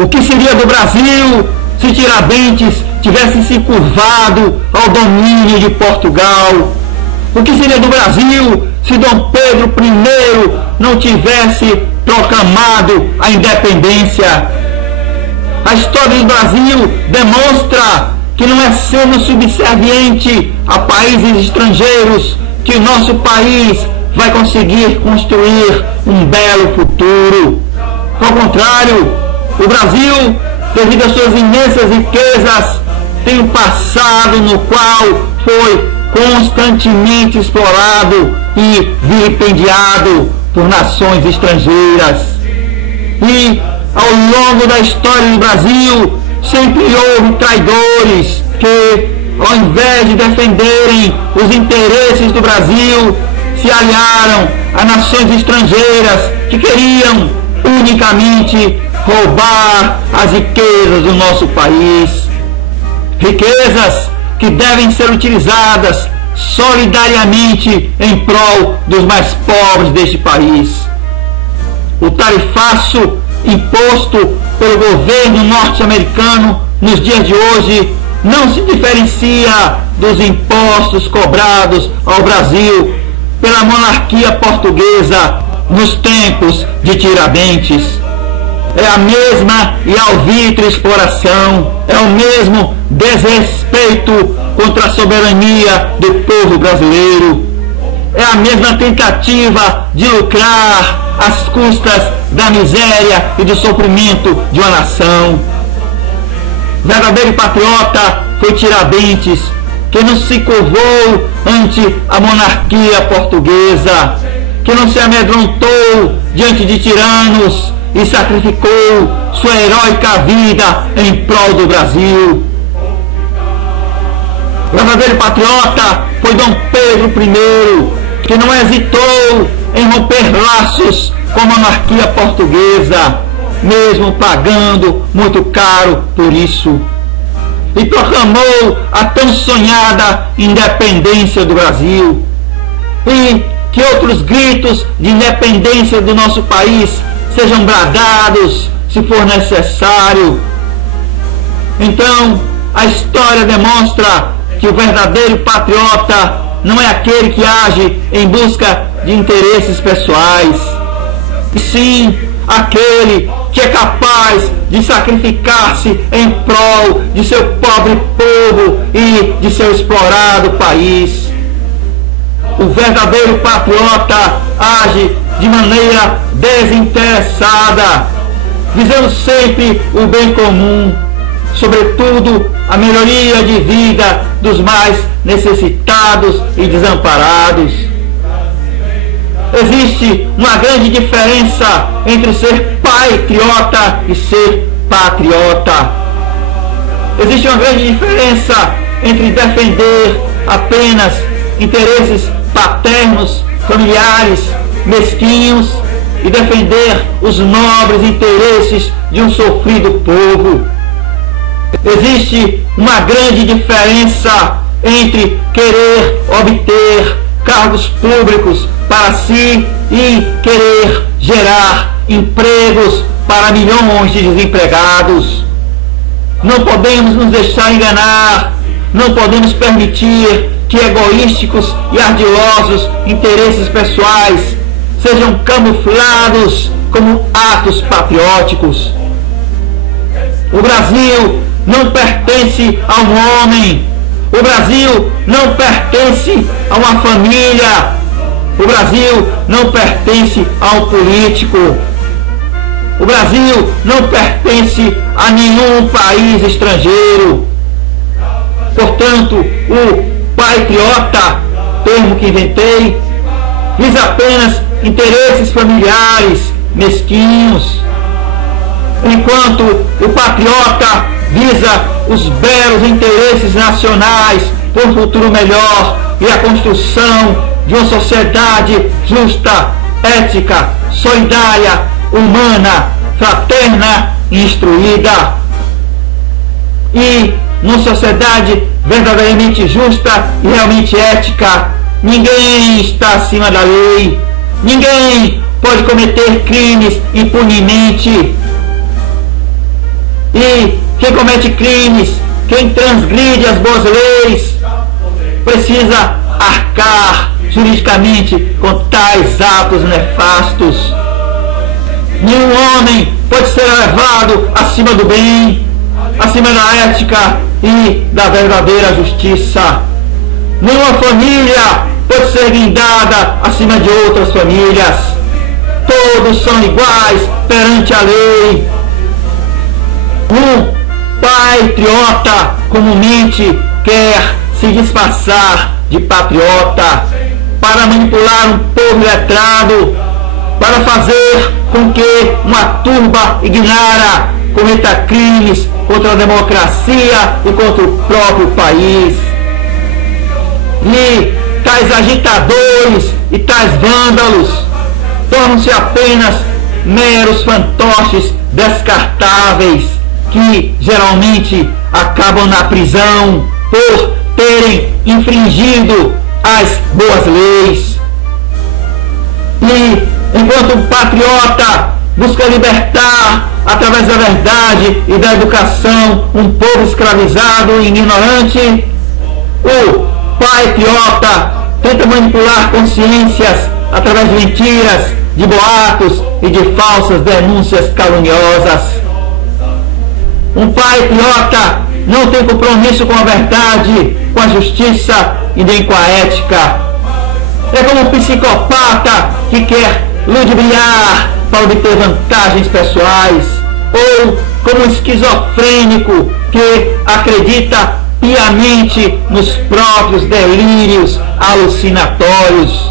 O que seria do Brasil se Tiradentes tivesse se curvado ao domínio de Portugal? O que seria do Brasil se Dom Pedro I não tivesse proclamado a independência? A história do Brasil demonstra que não é sendo subserviente a países estrangeiros que o nosso país vai conseguir construir um belo futuro. Ao contrário, o Brasil, devido às suas imensas riquezas, tem um passado no qual foi constantemente explorado e vilipendiado por nações estrangeiras. E ao longo da história do Brasil sempre houve traidores que, ao invés de defenderem os interesses do Brasil, se aliaram a nações estrangeiras que queriam unicamente roubar as riquezas do nosso país. Riquezas que devem ser utilizadas solidariamente em prol dos mais pobres deste país. O tarifaço imposto pelo governo norte-americano nos dias de hoje não se diferencia dos impostos cobrados ao Brasil pela monarquia portuguesa nos tempos de Tiradentes. É a mesma e alvitre exploração, é o mesmo desrespeito contra a soberania do povo brasileiro, é a mesma tentativa de lucrar às custas da miséria e do sofrimento de uma nação. Verdadeiro patriota foi Tiradentes, que não se curvou ante a monarquia portuguesa, que não se amedrontou diante de tiranos e sacrificou sua heróica vida em prol do Brasil. O verdadeiro patriota foi Dom Pedro I, que não hesitou em romper laços com a monarquia portuguesa, mesmo pagando muito caro por isso, e proclamou a tão sonhada independência do Brasil, e que outros gritos de independência do nosso país sejam bradados se for necessário. Então, a história demonstra que o verdadeiro patriota não é aquele que age em busca de interesses pessoais, e sim aquele que é capaz de sacrificar-se em prol de seu pobre povo e de seu explorado país. O verdadeiro patriota age de maneira desinteressada, visando sempre o bem comum, sobretudo a melhoria de vida dos mais necessitados e desamparados. Existe uma grande diferença entre ser patriota e ser patriota. Existe uma grande diferença entre defender apenas interesses paternos, familiares, mesquinhos, e defender os nobres interesses de um sofrido povo. Existe uma grande diferença entre querer obter cargos públicos para si e querer gerar empregos para milhões de desempregados. Não podemos nos deixar enganar, não podemos permitir que egoísticos e ardilosos interesses pessoais sejam camuflados como atos patrióticos. O Brasil não pertence a um homem, o Brasil não pertence a uma família, o Brasil não pertence a um político, o Brasil não pertence a nenhum país estrangeiro. Portanto, o patriota, termo que inventei, visa apenas interesses familiares mesquinhos, enquanto o patriota visa os belos interesses nacionais por um futuro melhor e a construção de uma sociedade justa, ética, solidária, humana, fraterna e instruída. E numa sociedade verdadeiramente justa e realmente ética, ninguém está acima da lei, ninguém pode cometer crimes impunemente. E quem comete crimes, quem transgride as boas leis, precisa arcar juridicamente com tais atos nefastos. Nenhum homem pode ser elevado acima do bem, acima da ética e da verdadeira justiça. Nenhuma família pode ser guindada acima de outras famílias. Todos são iguais perante a lei. Um patriota comumente quer se disfarçar de patriota para manipular um povo letrado, para fazer com que uma turba ignara cometa crimes contra a democracia e contra o próprio país. E tais agitadores e tais vândalos tornam-se apenas meros fantoches descartáveis que geralmente acabam na prisão por terem infringido as boas leis. E enquanto um patriota busca libertar através da verdade e da educação um povo escravizado e ignorante, o patriota tenta manipular consciências através de mentiras, de boatos e de falsas denúncias caluniosas. Um patriota não tem compromisso com a verdade, com a justiça e nem com a ética. É como um psicopata que quer ludibriar para obter vantagens pessoais, ou como um esquizofrênico que acredita piamente nos próprios delírios alucinatórios.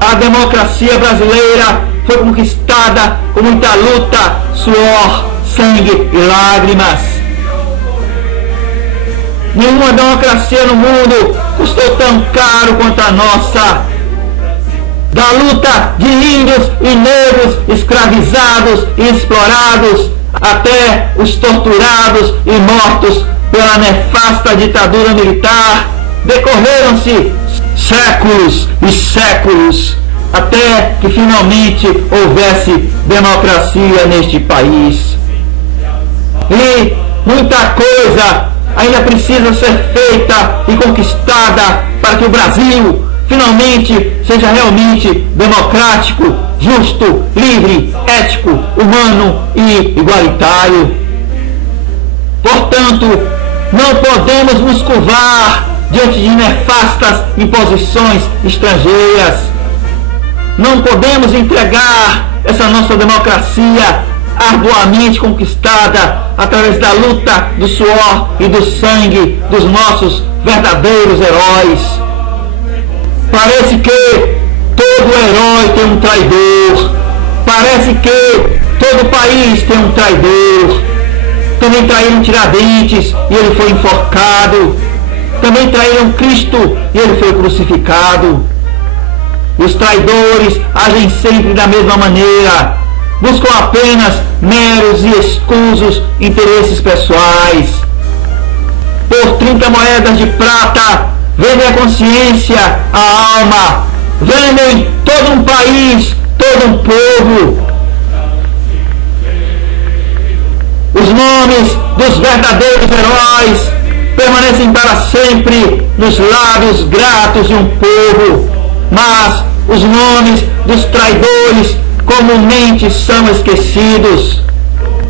A democracia brasileira foi conquistada com muita luta, suor, sangue e lágrimas. Nenhuma democracia no mundo custou tão caro quanto a nossa. Da luta de índios e negros escravizados e explorados até os torturados e mortos pela nefasta ditadura militar, decorreram-se séculos e séculos até que finalmente houvesse democracia neste país. E muita coisa ainda precisa ser feita e conquistada para que o Brasil finalmente seja realmente democrático, justo, livre, ético, humano e igualitário. Portanto, não podemos nos curvar diante de nefastas imposições estrangeiras. Não podemos entregar essa nossa democracia arduamente conquistada através da luta, do suor e do sangue dos nossos verdadeiros heróis. Parece que todo herói tem um traidor. Parece que todo país tem um traidor. Também traíram Tiradentes e ele foi enforcado. Também traíram Cristo e ele foi crucificado. Os traidores agem sempre da mesma maneira. Buscam apenas meros e escusos interesses pessoais. Por 30 moedas de prata, vendem a consciência, a alma, vendem todo um país, todo um povo. Os nomes dos verdadeiros heróis permanecem para sempre nos lábios gratos de um povo, mas os nomes dos traidores comumente são esquecidos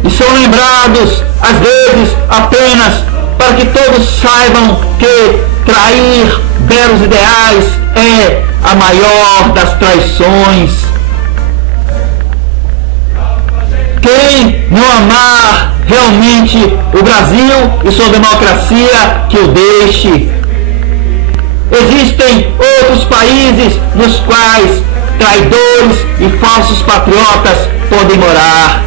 e são lembrados, às vezes, apenas para que todos saibam que trair belos ideais é a maior das traições. Quem não amar realmente o Brasil e sua democracia, que o deixe. Existem outros países nos quais traidores e falsos patriotas podem morar.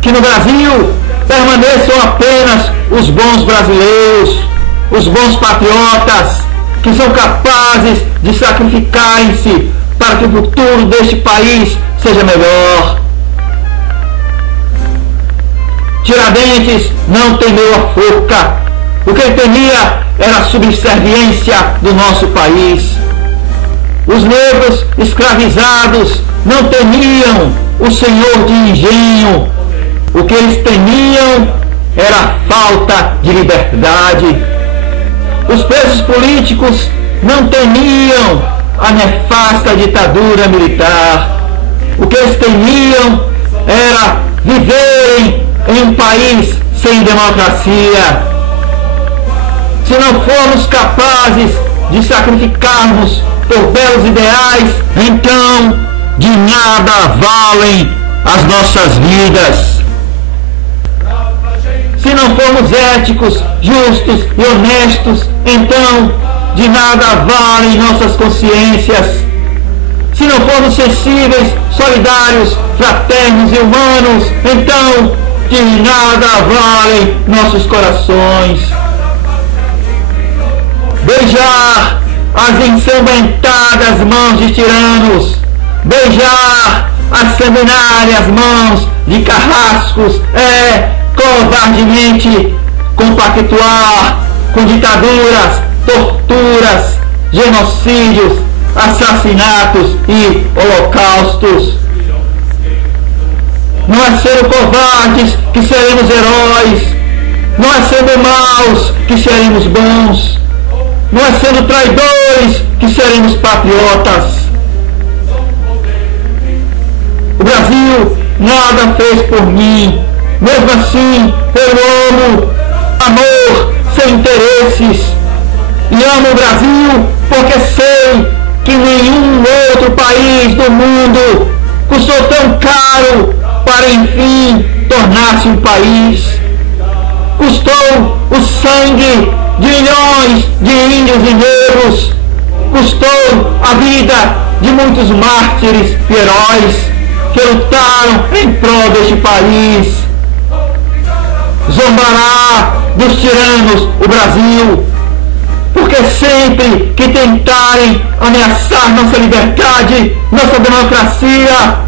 Que no Brasil permaneçam apenas os bons brasileiros, os bons patriotas, que são capazes de sacrificarem-se para que o futuro deste país seja melhor. Tiradentes não temeu a forca. O que ele temia era a subserviência do nosso país. Os negros escravizados não temiam o senhor de engenho. O que eles temiam era a falta de liberdade. Os presos políticos não temiam a nefasta ditadura militar. O que eles temiam era viverem em um país sem democracia. Se não formos capazes de sacrificarmos por belos ideais, então de nada valem as nossas vidas. Se não formos éticos, justos e honestos, então de nada valem nossas consciências. Se não formos sensíveis, solidários, fraternos e humanos, então de nada valem nossos corações. Beijar as ensanguentadas mãos de tiranos, beijar as sanguinárias mãos de carrascos é covardemente compactuar com ditaduras, torturas, genocídios, assassinatos e holocaustos. Não é sendo covardes que seremos heróis, não é sendo maus que seremos bons, não é sendo traidores que seremos patriotas. O Brasil nada fez por mim, mesmo assim eu amo, amor sem interesses, e amo o Brasil porque sei que nenhum outro país do mundo custou tão caro para enfim tornar-se um país. Custou o sangue de milhões de índios e negros, custou a vida de muitos mártires e heróis que lutaram em prol deste país. Zombará dos tiranos o Brasil, porque sempre que tentarem ameaçar nossa liberdade, nossa democracia,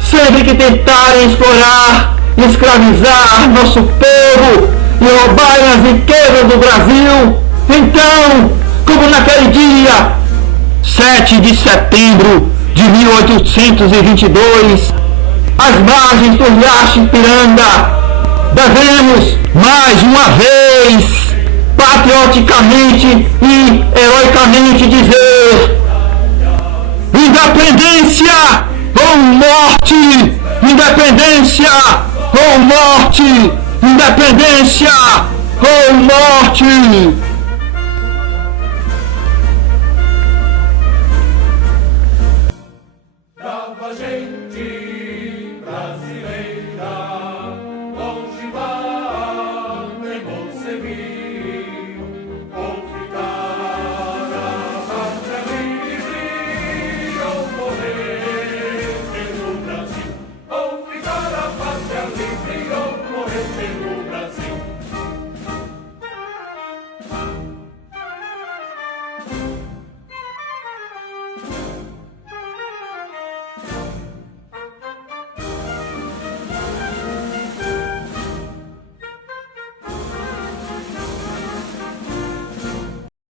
sempre que tentarem explorar e escravizar nosso povo e roubarem as riquezas do Brasil, então, como naquele dia, 7 de setembro de 1822, às margens do riacho Ipiranga, devemos, mais uma vez, patrioticamente e heroicamente dizer: independência ou morte! Independência ou morte! Independência ou morte!